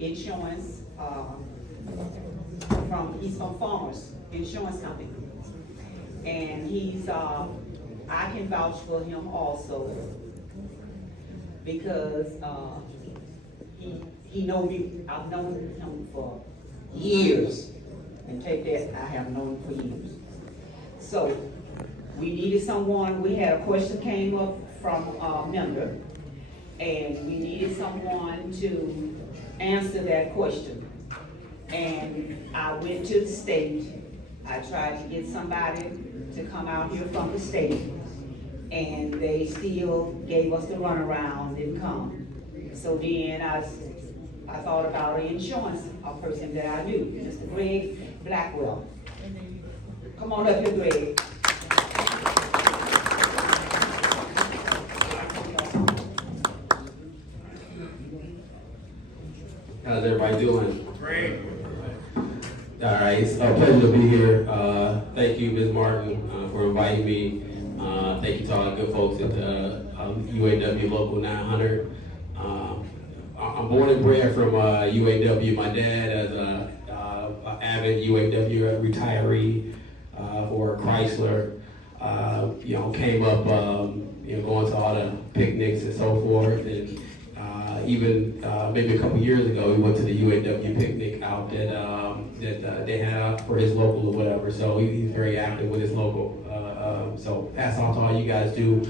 insurance, he's from Farmers Insurance Company. And I can vouch for him also because he know me. I've known him for years, and take that, I have known him for years. So we needed someone. We had a question came up from a member, and we needed someone to answer that question. And I went to the state. I tried to get somebody to come out here from the state, and they still gave us the runaround, didn't come. So then I thought about an insurance, a person that I knew, Mr. Greg Blackwell. Come on up here, Greg. How's everybody doing? Great. All right, it's a pleasure to be here. Thank you, Ms. Martin, for inviting me. Thank you to all the good folks at UAW Local 900. I'm born and bred from UAW. My dad is an avid UAW retiree for Chrysler. Came up, going to all the picnics and so forth. And even maybe a couple years ago, we went to the UAW picnic out that they had out for his local or whatever. So he's very active with his local. So hats off to all you guys do.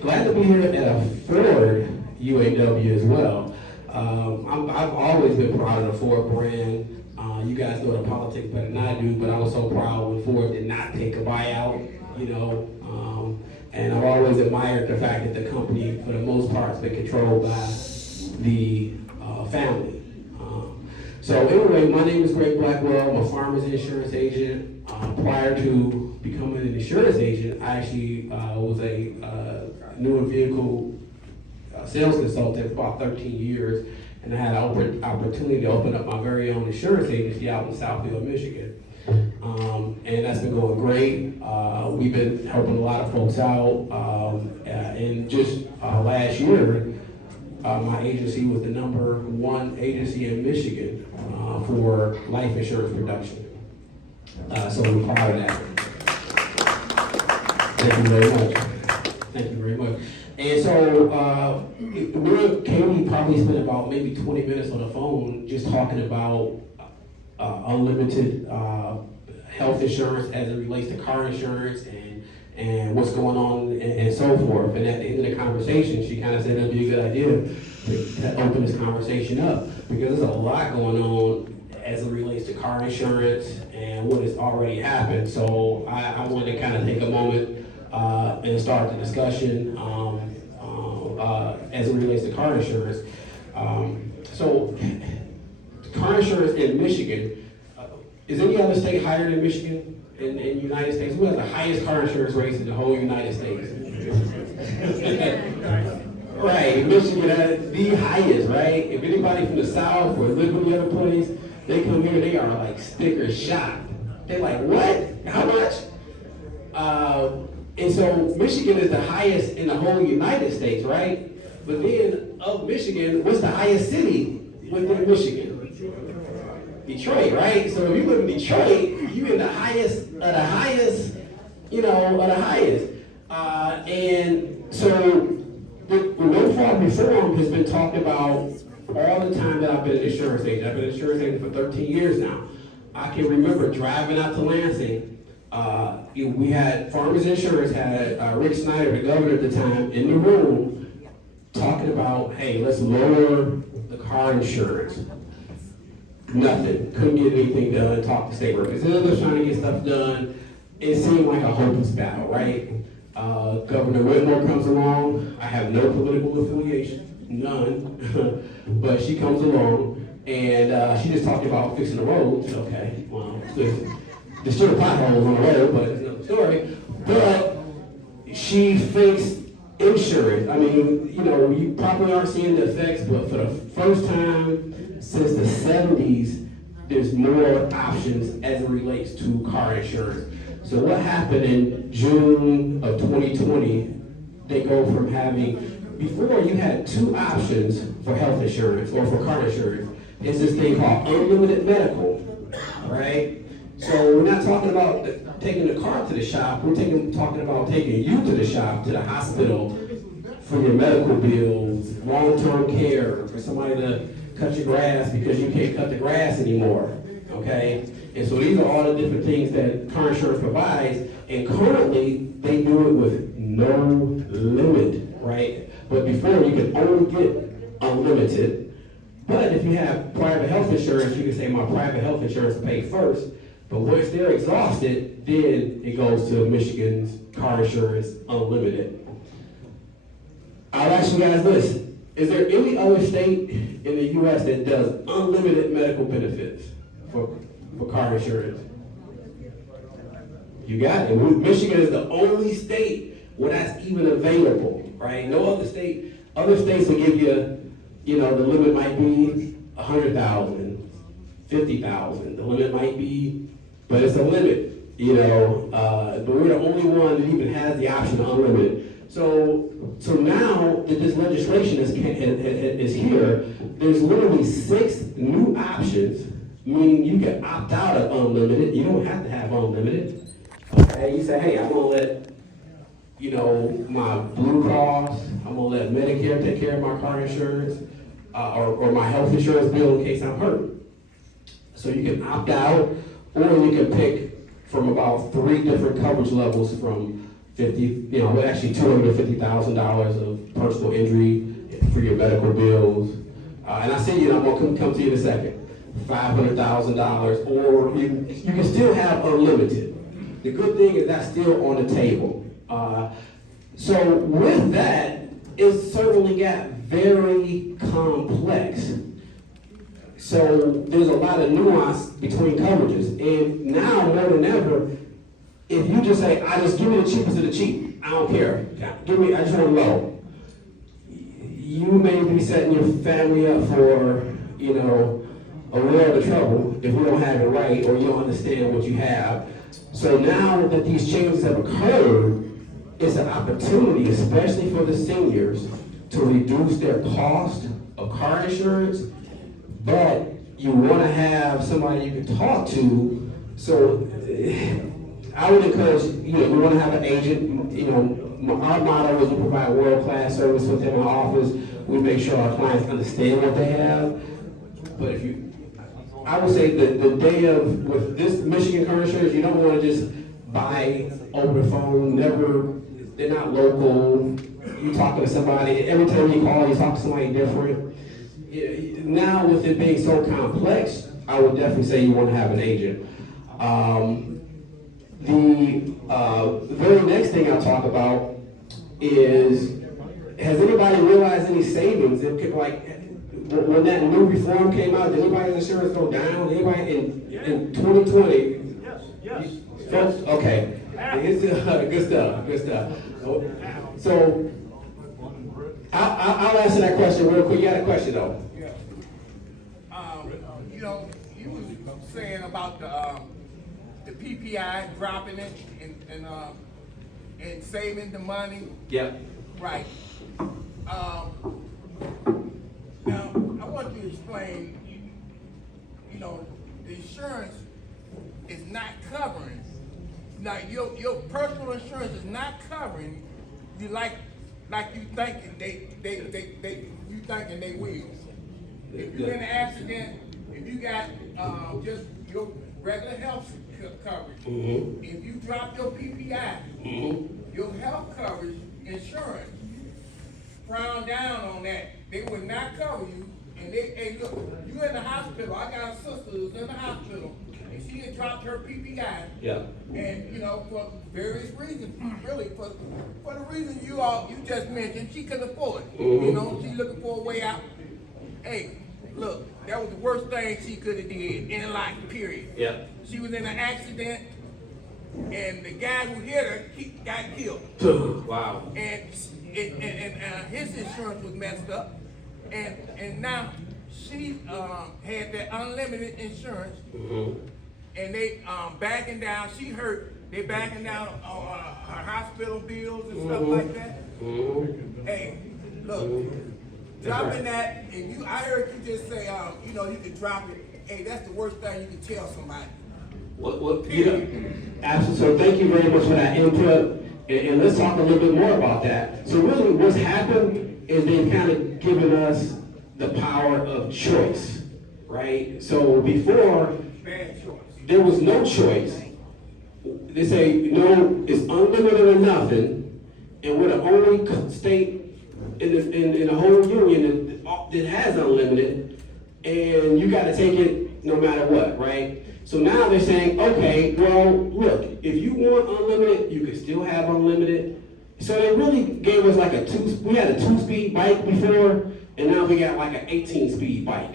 Glad to be here at a Ford UAW as well. I've always been proud of the Ford brand. You guys know the politics better than I do, but I was so proud when Ford did not take a buyout, and I've always admired the fact that the company, for the most part, has been controlled by the family. So anyway, my name is Greg Blackwell. I'm a farmer's insurance agent. Prior to becoming an insurance agent, I actually was a newer vehicle sales consultant for about 13 years, and I had an opportunity to open up my very own insurance agency out in Southfield, Michigan. And that's been going great. We've been helping a lot of folks out. And just last year, my agency was the #1 agency in Michigan for life insurance production. So we're proud of that. Thank you very much. Thank you very much. And so me and Katie probably spent about maybe 20 minutes on the phone just talking about unlimited health insurance as it relates to car insurance and what's going on and so forth. And at the end of the conversation, she kind of said it'd be a good idea to open this conversation up because there's a lot going on as it relates to car insurance and what has already happened. So I wanted to kind of take a moment and start the discussion as it relates to car insurance. So car insurance in Michigan, is any other state higher than Michigan in the United States? Who has the highest car insurance rates in the whole United States? Right, Michigan has the highest, right? If anybody from the South or live in the other place, they come here, they are like sticker shocked. They're like, what? How much? And so Michigan is the highest in the whole United States, right? But then of Michigan, what's the highest city within Michigan? Detroit, right? So if you live in Detroit, you in the highest of the highest, of the highest. And so the no fault reform has been talked about all the time that I've been an insurance agent. I've been an insurance agent for 13 years now. I can remember driving out to Lansing. We had Farmers Insurance had Rick Snyder, the governor at the time, in the room talking about, hey, let's lower the car insurance. Nothing. Couldn't get anything done. Talk to state representatives trying to get stuff done. It seemed like a hopeless battle, right? Governor Whitmore comes along. I have no political affiliation, none. But she comes along and she just talked about fixing the roads. Okay, well, there's still potholes on the road, but it's another story. But she fixed insurance. I mean, you probably aren't seeing the effects, but for the first time since the 70s, there's more options as it relates to car insurance. So what happened in June of 2020, they go from having, before you had two options for health insurance or for car insurance. It's this thing called unlimited medical, right? So we're not talking about taking the car to the shop, we're talking about taking you to the shop, to the hospital, for your medical bills, long-term care, for somebody to cut your grass because you can't cut the grass anymore, okay? And so these are all the different things that car insurance provides, and currently they do it with no limit, right? But before you could only get unlimited, but if you have private health insurance, you can say my private health insurance paid first, but once they're exhausted, then it goes to Michigan's car insurance unlimited. I'll ask you guys this. Is there any other state in the U.S. that does unlimited medical benefits for car insurance? You got it. Michigan is the only state where that's even available, right? No other state, other states will give you, the limit might be 100,000, 50,000. The limit might be, but it's a limit, but we're the only one that even has the option of unlimited. So now that this legislation is here, there's literally 6 new options, meaning you can opt out of unlimited. You don't have to have unlimited. Okay, you say, hey, I'm gonna let, my Blue Cross, I'm gonna let Medicare take care of my car insurance, or my health insurance bill in case I'm hurt. So you can opt out, or you can pick from about 3 different coverage levels from actually $250,000 of personal injury for your medical bills. And I see, I'm gonna come to you in a second. $500,000, or you can still have unlimited. The good thing is that's still on the table. So with that, it's certainly got very complex. So there's a lot of nuance between coverages. And now more than ever, if you just say, give me the cheapest of the cheap, I don't care. I just want low. You may be setting your family up for, a world of trouble if you don't have it right or you don't understand what you have. So now that these changes have occurred, it's an opportunity, especially for the seniors, to reduce their cost of car insurance, but you want to have somebody you can talk to. So I would encourage, you want to have an agent. Our motto is we provide world-class service within our office. We make sure our clients understand what they have. But I would say that the day of, with this Michigan car insurance, you don't want to just buy over the phone. They're not local. You're talking to somebody, every time you call, you talk to somebody different. Now with it being so complex, I would definitely say you want to have an agent. The very next thing I'll talk about is, has anybody realized any savings? When that new reform came out, did anybody's insurance go down? Anybody in 2020? Yes. Okay. Good stuff. So I'll answer that question real quick. You had a question though. Yeah. You was saying about the PPI dropping it and saving the money. Yeah. Right. Now I want you to explain. The insurance is not covering. Now your personal insurance is not covering you like you thinking they thinking they will. If you're in an accident, if you got just your regular health coverage, if you drop your PPI, your health coverage insurance frown down on that. They would not cover you. And hey, look, you in the hospital. I got a sister who's in the hospital, and she had dropped her PPI. Yeah. And for various reasons, really for the reason you just mentioned, she couldn't afford it. She's looking for a way out. Hey, look, that was the worst thing she could have did in life. Period. Yeah. She was in an accident, and the guy who hit her got killed. Wow. And his insurance was messed up, and now she had that unlimited insurance, and they backing down. She hurt. They backing down her hospital bills and stuff like that. Hey, Look, dropping that, I heard you just say, you know, you can drop it. Hey, that's the worst thing you can tell somebody. Well, you know, absolutely. So thank you very much for that input. And let's talk a little bit more about that. So really what's happened is they've kind of given us the power of choice, right? So before, Bad choice. there was no choice. They say, no, it's unlimited or nothing, and we're the only state in the whole union that has unlimited, and you gotta take it no matter what, right? So now they're saying, okay, well, look, if you want unlimited, you can still have unlimited. So they really gave us like we had a 2-speed bike before, and now we got like an 18-speed bike.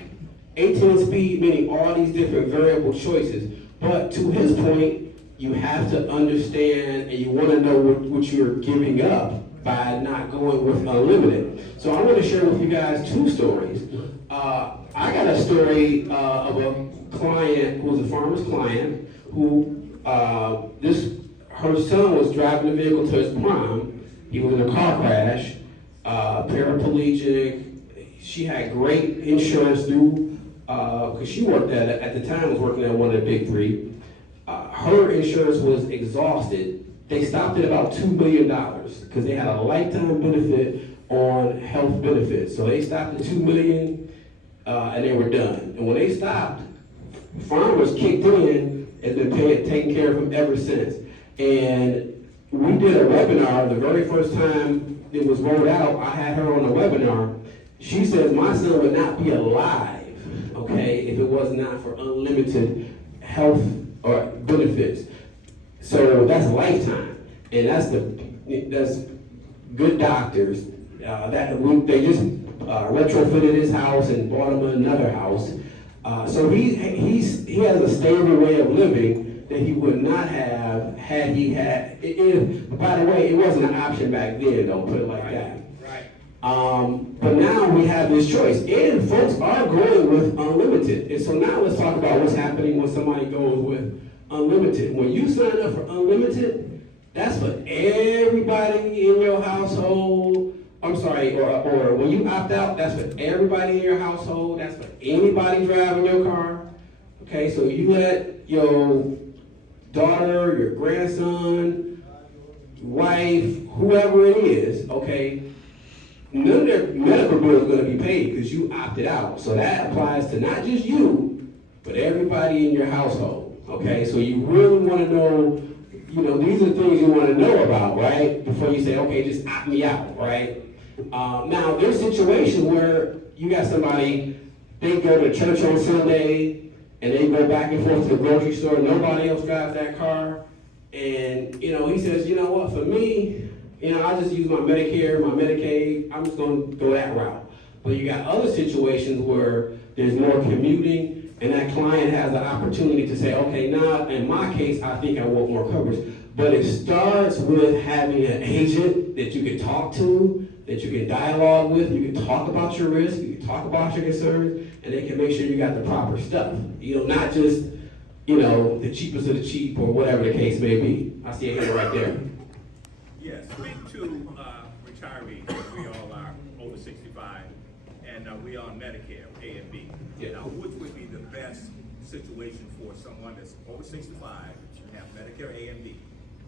18-speed meaning all these different variable choices. But to his point, you have to understand and you want to know what you're giving up by not going with unlimited. So I want to share with you guys 2 stories. I got a story of a client who was a farmer's client who her son was driving the vehicle to his prom. He was in a car crash, paraplegic. She had great insurance through, because she worked at the time was working at one of the big 3. Her insurance was exhausted. They stopped at about $2 million because they had a lifetime benefit on health benefits. So they stopped at $2 million and they were done. And when they stopped, farmers kicked in and been taking care of them ever since. And we did a webinar the very first time it was rolled out. I had her on a webinar. She says my son would not be alive, okay, if it was not for unlimited health or benefits. So that's a lifetime, and that's good doctors. They just retrofitted his house and bought him another house. So he has a stable way of living that he would not have had he had. By the way, it wasn't an option back then. Don't put it like that. But now we have this choice, and folks are going with unlimited. And so now let's talk about what's happening when somebody goes with unlimited. When you sign up for unlimited, that's for everybody in your household. I'm sorry, or when you opt out, that's for everybody in your household. That's for anybody driving your car. Okay, so you let your daughter, your grandson, wife, whoever it is, okay, none of their medical bill is going to be paid because you opted out. So that applies to not just you, but everybody in your household. Okay, so you really want to know, these are things you want to know about, right? Before you say, okay, just opt me out, right? Now, there's situations where you got somebody, they go to church on Sunday, and they go back and forth to the grocery store, nobody else drives that car, and, he says, you know what, for me, I just use my Medicare, my Medicaid, I'm just going to go that route. But you got other situations where there's more commuting, and that client has the opportunity to say, okay, now in my case, I think I want more coverage. But it starts with having an agent that you can talk to, that you can dialogue with, you can talk about your risk, you can talk about your concerns, and they can make sure you got the proper stuff. Not just, the cheapest of the cheap or whatever the case may be. I see a hand right there. Yes, speak to retirees. We all are over 65, and we are on Medicare, A and B. Yeah. Now, which would be the best situation for someone that's over 65 and have Medicare A and B?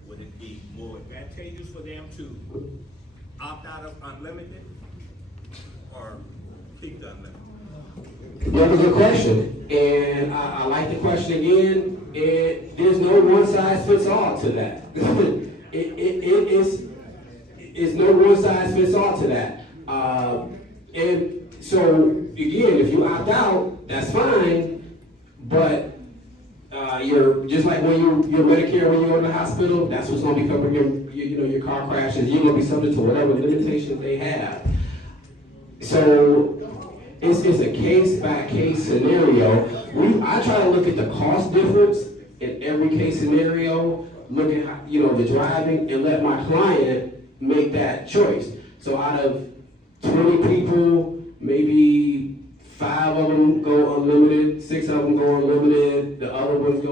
Would it be more advantageous for them to opt out of unlimited or keep the unlimited? That was a good question, and I like the question again. There's no one size fits all to that. It's no one size fits all to that. And so again, if you opt out, that's fine, but you're just like when your Medicare when you're in the hospital, that's what's going to be covering your car crashes. You're going to be subject to whatever limitations they have. So it's a case-by-case scenario. I try to look at the cost difference in every case scenario, look at how, the driving, and let my client make that choice. So out of 20 people, maybe 5 of them go unlimited, 6 of them go unlimited, the other ones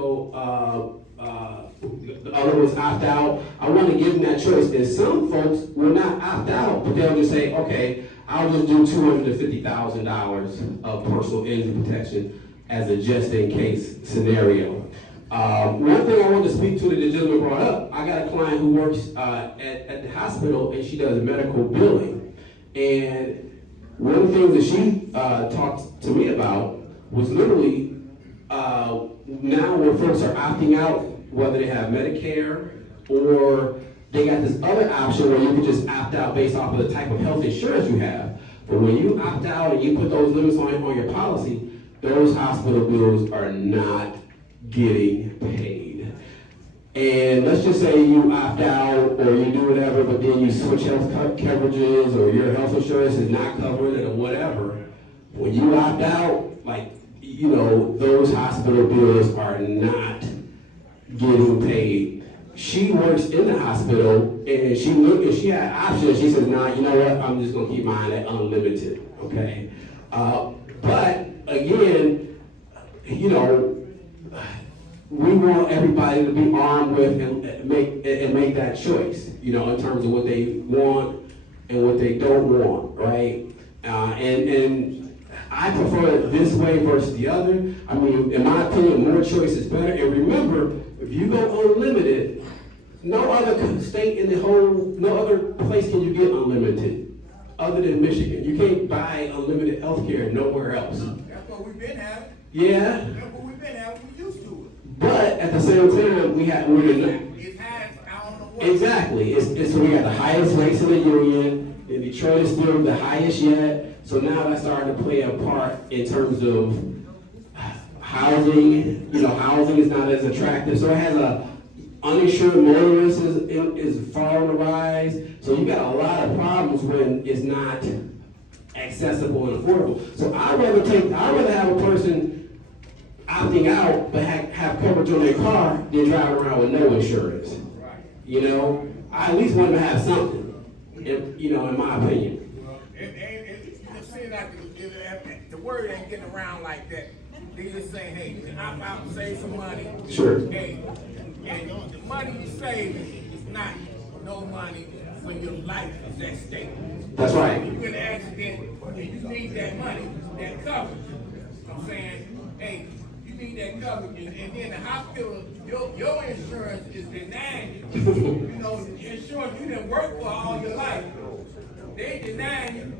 opt out. I want to give them that choice. And some folks will not opt out, but they'll just say, okay, I'll just do $250,000 of personal injury protection as a just in case scenario. One thing I want to speak to that the gentleman brought up, I got a client who works at the hospital and she does medical billing. And one of the things that she talked to me about was literally now when folks are opting out, whether they have Medicare or they got this other option where you can just opt out based off of the type of health insurance you have. But when you opt out and you put those limits on your policy, those hospital bills are not getting paid. And let's just say you opt out or you do whatever, but then you switch health coverages or your health insurance is not covering it or whatever. When you opt out, like, you know, those hospital bills are not getting paid. She works in the hospital and she looked and she had options. She said, nah, you know what? I'm just gonna keep mine at unlimited, okay? But again, you know, we want everybody to be armed with and make that choice, you know, in terms of what they want and what they don't want, right? And I prefer it this way versus the other. I mean, in my opinion, more choice is better. And remember, if you go unlimited, no other state in the whole, no other place can you get unlimited other than Michigan. You can't buy unlimited health care nowhere else. That's what we've been having. Yeah. That's what we've been having. We used to it. But at the same time, we're It has, I don't know what. exactly. So we got the highest rates in the union. And Detroit is still the highest yet. So now that's starting to play a part in terms of housing. You know, housing is not as attractive. So it has a uninsured motorist is far on the rise. So you got a lot of problems when it's not accessible and affordable. So I'd rather have a person opting out but have coverage on their car than driving around with no insurance. You know, I at least want them to have something. You know, in my opinion. It just seems like the word ain't getting around like that. They just saying, hey, you can opt out and save some money. Sure. Hey, and the money you save is not no money when your life is at stake. That's right. You get an accident and you need that money, that coverage. I'm saying, hey, you need that coverage, and then the hospital, your insurance is denying you. You know, insurance you didn't work for all your life. They denying you.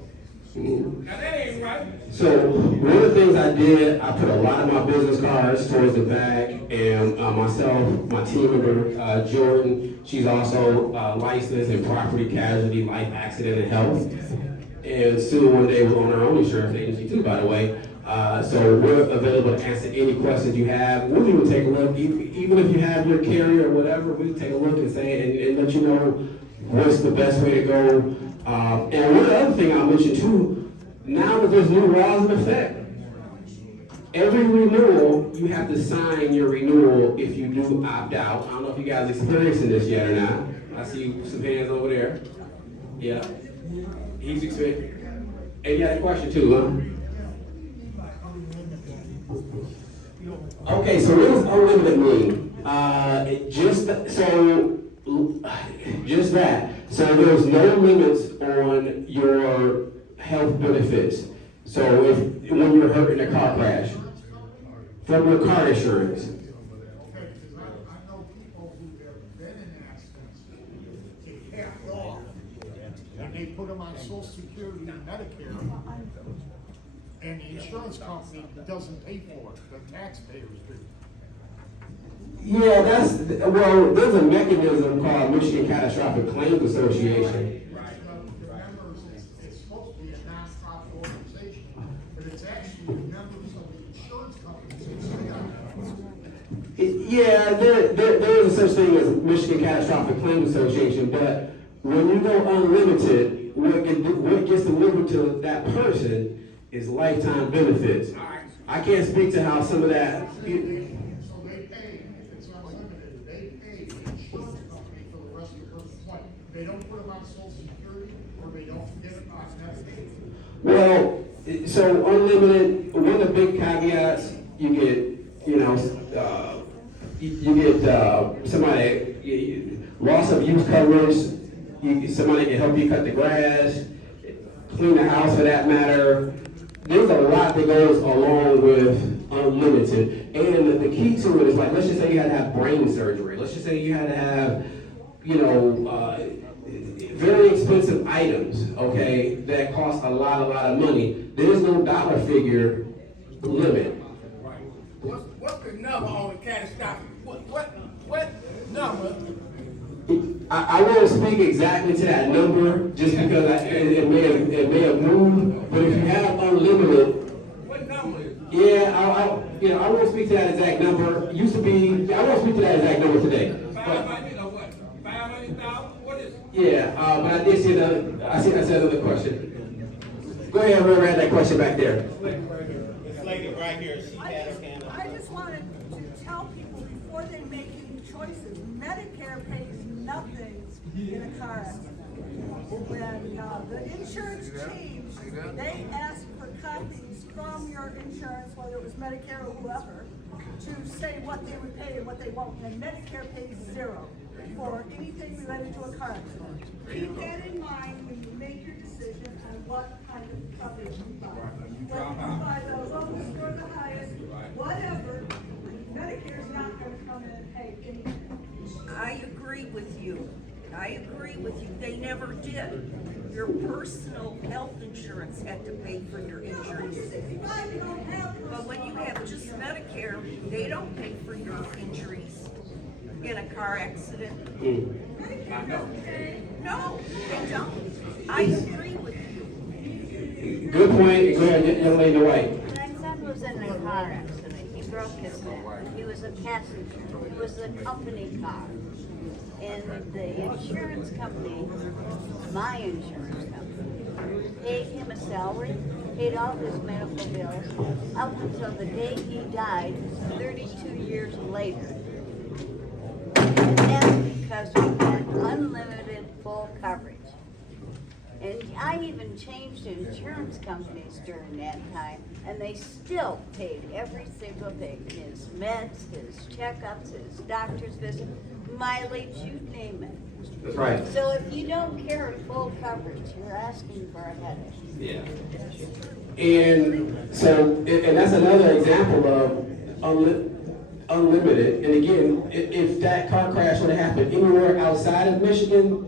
Now that ain't right. So one of the things I did, I put a lot of my business cards towards the back, and myself, my team member, Jordan, she's also licensed in property, casualty, life, accident, and health. And soon one day we're on our own insurance agency too, by the way. So we're available to answer any questions you have. We'll even take a look, even if you have your carrier or whatever, we'll take a look and say, and let you know what's the best way to go. And one other thing I'll mention too, now that there's new laws in effect, every renewal, you have to sign your renewal if you do opt out. I don't know if you guys are experiencing this yet or not. I see some hands over there. Yeah. He's experiencing. And you had a question too, huh? Okay, so what does unlimited mean? Just that. So there's no limits on your health benefits. So when you're hurt in a car crash, from your car insurance. Okay, because I know people who have been in accidents, get half off, and they put them on Social Security and Medicare, and the insurance company doesn't pay for it, the taxpayers do. Yeah, there's a mechanism called Michigan Catastrophic Claims Association. Remember, it's supposed to be a non-profit organization, but it's actually members of the insurance companies that stay on it. Yeah, there is a such thing as Michigan Catastrophic Claims Association, but when you go unlimited, what gets delivered to that person is lifetime benefits. I can't speak to how some of that. So they pay, if it's unlimited, they pay the insurance company for the rest of the life. They don't put them on Social Security, or they don't get it on Medicaid. Well, so unlimited, one of the big caveats, you get, somebody, loss of use coverage, somebody can help you cut the grass. clean the house for that matter. There's a lot that goes along with unlimited. And the key to it is like, let's just say you had to have brain surgery. Let's just say you had to have, very expensive items, okay, that cost a lot of money. There's no dollar figure limit. What's the number on the catastrophic? What number? I won't speak exactly to that number just because it may have moved. But if you have unlimited, What number is it? yeah, I won't speak to that exact number. Used to be, I won't speak to that exact number today. 500 or what? 500,000? What is it? Yeah, but I did see I said another question. Go ahead and read that question back there. This lady right here, she had her hand up. I just wanted to tell people before they make any choices, Medicare pays nothing in a car accident. When the insurance changed, they asked for copies from your insurance, whether it was Medicare or whoever, to say what they would pay and what they won't. And Medicare pays zero for anything related to a car accident. Keep that in mind when you make your decision on what kind of coverage you buy. Whether you buy the lowest or the highest, whatever, Medicare's not gonna come in and pay anything. I agree with you. I agree with you. They never did. Your personal health insurance had to pay for your injuries. You don't have But when you have just Medicare, they don't pay for your injuries in a car accident. No, they don't. I agree with you. Good point. Go ahead, young lady in the white. My son was in a car accident. He broke his neck. He was a passenger. It was a company car. And the insurance company, my insurance company, paid him a salary, paid all his medical bills, up until the day he died, 32 years later. And that's because we had unlimited full coverage. And I even changed insurance companies during that time, and they still paid every single thing. His meds, his checkups, his doctor's visit, mileage, you name it. That's right. So if you don't carry full coverage, you're asking for a headache. Yeah. And so, and that's another example of unlimited. And again, if that car crash would have happened anywhere outside of Michigan,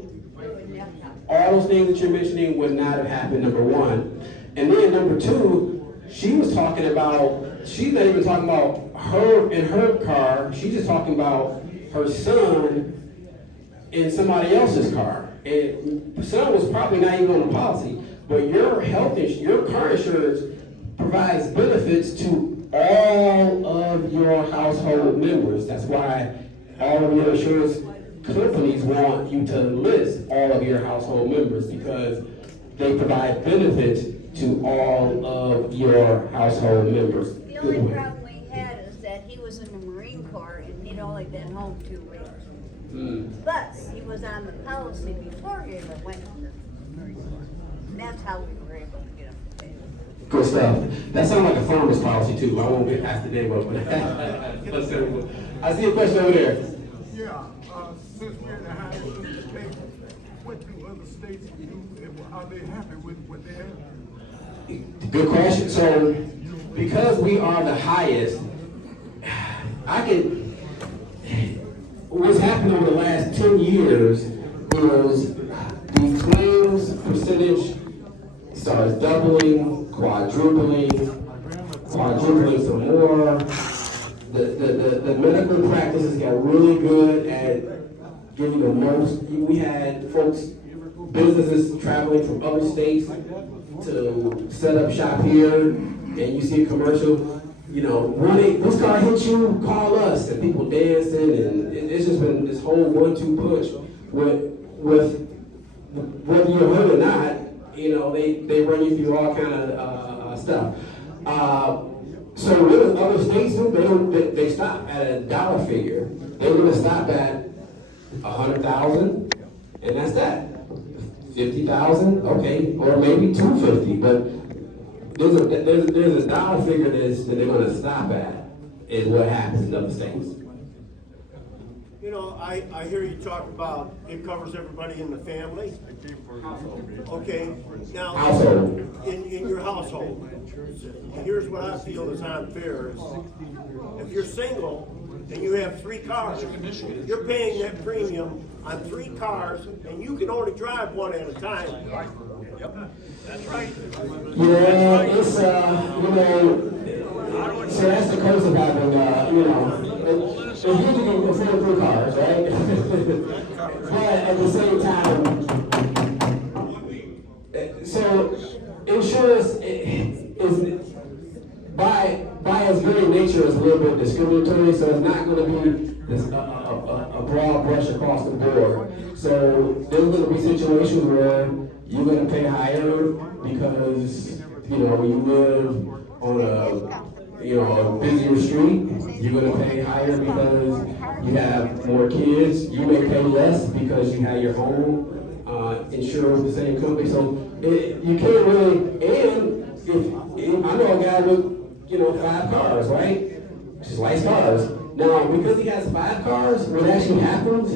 all those things that you're mentioning would not have happened, number one. And then number two, she was talking about, she's not even talking about her in her car, she's just talking about her son in somebody else's car. And the son was probably not even on the policy, but your your car insurance provides benefits to all of your household members. That's why all of your insurance companies want you to list all of your household members, because they provide benefits to all of your household members. The only problem we had is that he was in the Marine Corps and he'd only been home 2 weeks. But he was on the policy before he ever went to the Marine Corps. And that's how we were able to get him to pay. Good stuff. That sounds like a farmer's policy too. I won't get past the name of it. I see a question over there. Yeah, since we're in the highest in the state, what do other states do, and are they happy with what they have? Good question. So, because we are the highest, what's happened over the last 10 years is the claims percentage starts doubling, quadrupling some more. The medical practices got really good at giving the most. We had folks, businesses traveling from other states to set up shop here, and you see a commercial, when this car hits you, call us, and people dancing, and it's just been this whole 1-2 punch with whether you're hood or not, they run you through all kind of stuff. So what other states do? They stop at a dollar figure. They're gonna stop at 100,000, and that's that. 50,000, okay, or maybe 250, but there's a dollar figure that they're gonna stop at, is what happens in other states. If You know, I hear you talk about it covers everybody in the family. Okay, now, Household. in your household, here's what I feel is unfair is if you're single and you have 3 cars, you're paying that premium on 3 cars and you can only drive one at a time. That's right. Yeah, it's, you know, so that's the curse of having, you know, it's usually it's 3 cars, right? But at the same time, so insurance is by its very nature is a little bit discriminatory, so it's not going to be this, a broad brush across the board. So there's going to be situations where you're going to pay higher because you know you live on a busier street. You're going to pay higher because you have more kids. You may pay less because you have your home insured with the same company. So you can't really. And if I know a guy with 5 cars, right? Just likes cars. Now, because he has 5 cars, what actually happens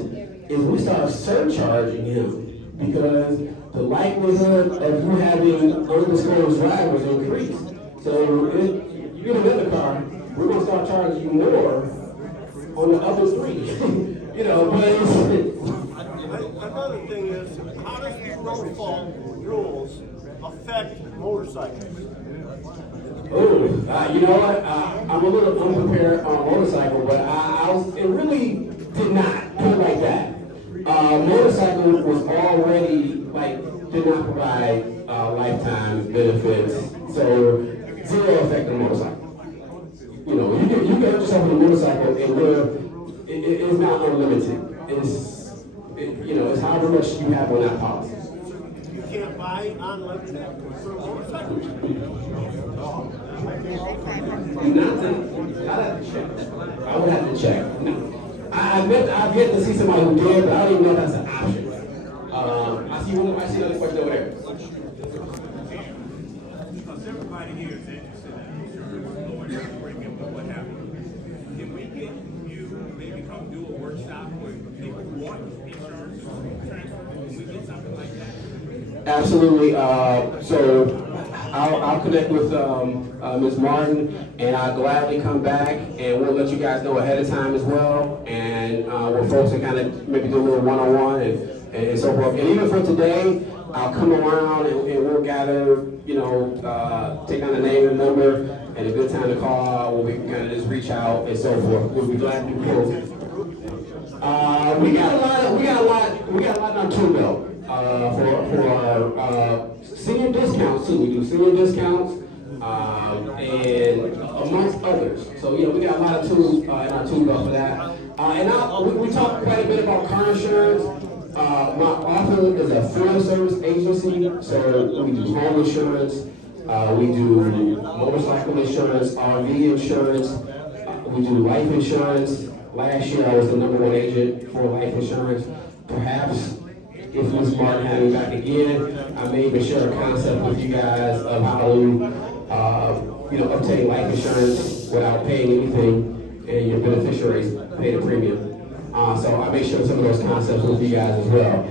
is we start surcharging him because the likelihood of you having undisclosed drivers increase. So if you get another car, we're gonna start charging you more on the other 3. But Another thing is, how does the road fault rules affect motorcycles? oh, you know what? I'm a little unprepared on motorcycle, but it really did not put it like that. Motorcycle was already did not provide lifetime benefits, so 0 effect on motorcycle. You know, you can hurt yourself with a motorcycle, and it's not unlimited. It's however much you have on that policy. You can't buy unlimited for a motorcycle. I'd have to check. I would have to check. No. I've yet to see somebody who did, but I don't even know if that's an option. I see another question over there. Because everybody here is interested in insurance, lowering premium, but what happened? Can we get you maybe come do a workshop where people want insurance transfer? Can we get something like that? Absolutely. So I'll connect with Ms. Martin, and I'll gladly come back, and we'll let you guys know ahead of time as well. And we'll folks can kind of maybe do a little one-on-one and so forth. And even for today, I'll come around and we'll gather, take down the name and number, and a good time to call where we can kind of just reach out and so forth. We'll be glad to do both. We got a lot on tool belt. For our senior discounts too. We do senior discounts and amongst others. So we got a lot of tools in our tool belt for that. And we talk quite a bit about car insurance. My office is a full service agency, so we do home insurance, we do motorcycle insurance, RV insurance, we do life insurance. Last year I was the #1 agent for life insurance. Perhaps if Ms. Martin had me back again, I may even share a concept with you guys of how to, obtain life insurance without paying anything, and your beneficiaries pay the premium. So I may share some of those concepts with you guys as well.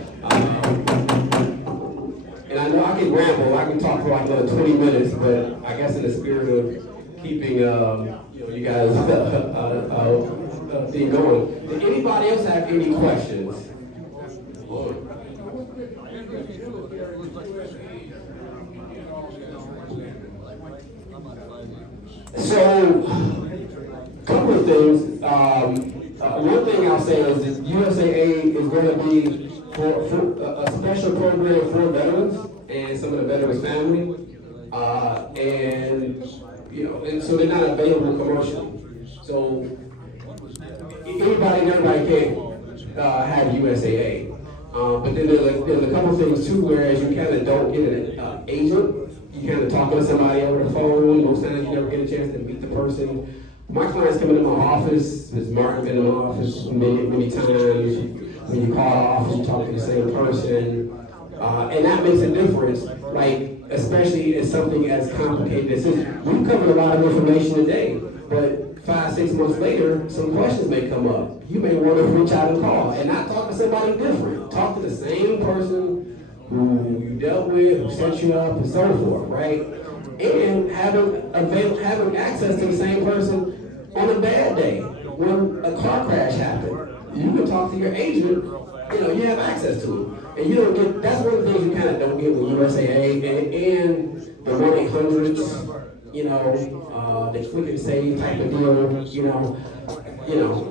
And I know I can ramble, I can talk for like another 20 minutes, but I guess in the spirit of keeping, you guys thing going. Did anybody else have any questions? So, a couple of things. One thing I'll say is that USAA is going to be for a special program for veterans and some of the veterans' family, and so they're not available commercially. So anybody and everybody can have USAA. But then there's a couple things too, whereas you kind of don't get an agent. You kind of talking to somebody over the phone. Most times you never get a chance to meet the person. My clients come into my office. Ms. Martin been in my office many times. When you call the office, you talk to the same person. And that makes a difference, especially in something as complicated as this. We've covered a lot of information today, but 5, 6 months later, some questions may come up. You may want to reach out and call and not talk to somebody different. Talk to the same person who you dealt with, who set you up, and so forth, right? And having access to the same person on a bad day when a car crash happened. You can talk to your agent. You have access to it. And you don't get, that's one of the things you kind of don't get with USAA and the 1-800s, the click and save type of deal,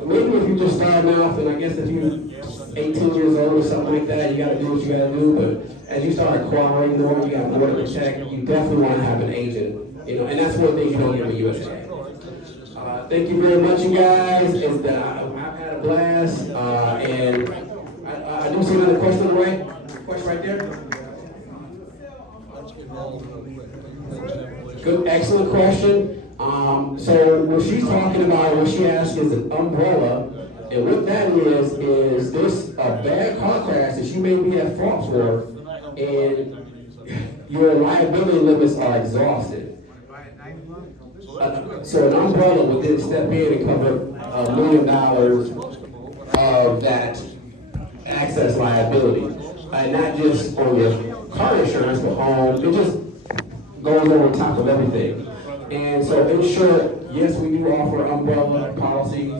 maybe if you just starting off, and I guess if you're 18 years old or something like that, you gotta do what you gotta do, but as you start acquiring more, you got more to protect, you definitely wanna have an agent, and that's one thing you don't get with USAA. Thank you very much, you guys. I've had a blast, and I do see another question on the way. Question right there. Good, excellent question. So what she's talking about, what she asked is an umbrella, and what that is this a bad car crash that you may be at fault for, and your liability limits are exhausted. So an umbrella would then step in and cover $1 million of that excess liability, and not just on your car insurance, but home. It just goes over top of everything. And so, in short, yes, we do offer umbrella policies.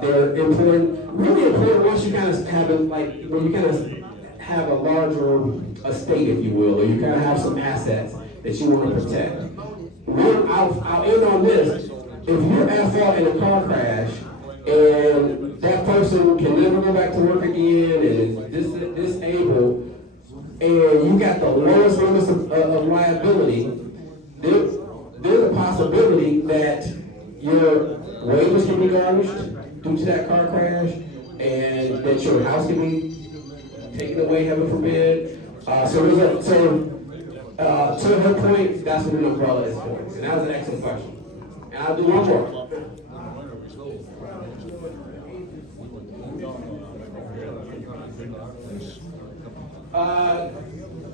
They're important, really important once you kind of have when you kind of have a larger estate, if you will, or you kind of have some assets that you want to protect. I'll end on this. If you're at fault in a car crash and that person can never go back to work again and is disabled, and you got the lowest limits of liability, there's a possibility that your wages can be garnished due to that car crash, and that your house can be taken away, heaven forbid. To her point, that's what an umbrella is for. And that was an excellent question. And I'll do one more.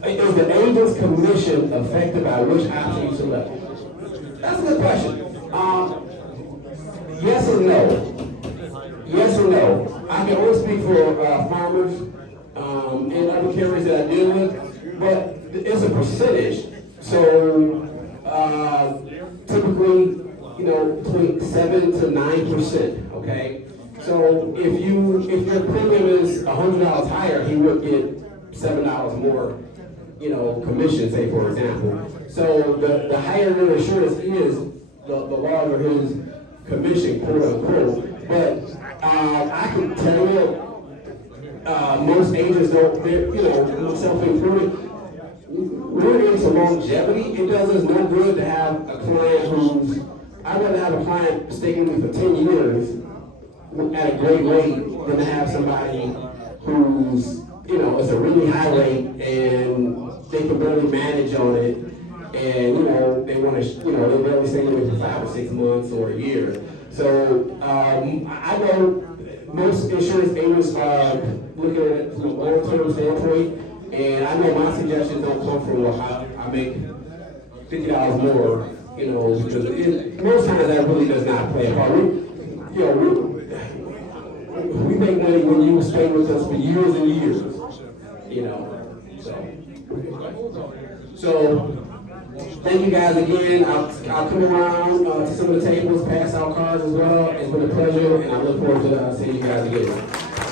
Is the agent's commission affected by which option you select? That's a good question. Yes and no. Yes and no. I can only speak for farmers and other carriers that I deal with, but it's a percentage. So typically, between 7 to 9%. Okay. So if your premium is $100 higher, he would get $7 more, commission, say for example. So the higher your insurance is, the larger his commission, quote unquote. But I can tell you, most agents don't, self-included, we're into longevity. It does us no good to have a client I'd rather have a client stay with me for 10 years at a great rate than to have somebody who's, it's a really high rate and they can barely manage on it, and they want to, they barely stay with me for 5 or 6 months or a year. So I know most insurance agents are looking at it from a long-term standpoint, and I know my suggestions don't come from, I make $50 more, because most times that really does not play a part. We make money when you stay with us for years and years, So thank you guys again. I'll come around to some of the tables, pass out cards as well. It's been a pleasure, and I look forward to seeing you guys again.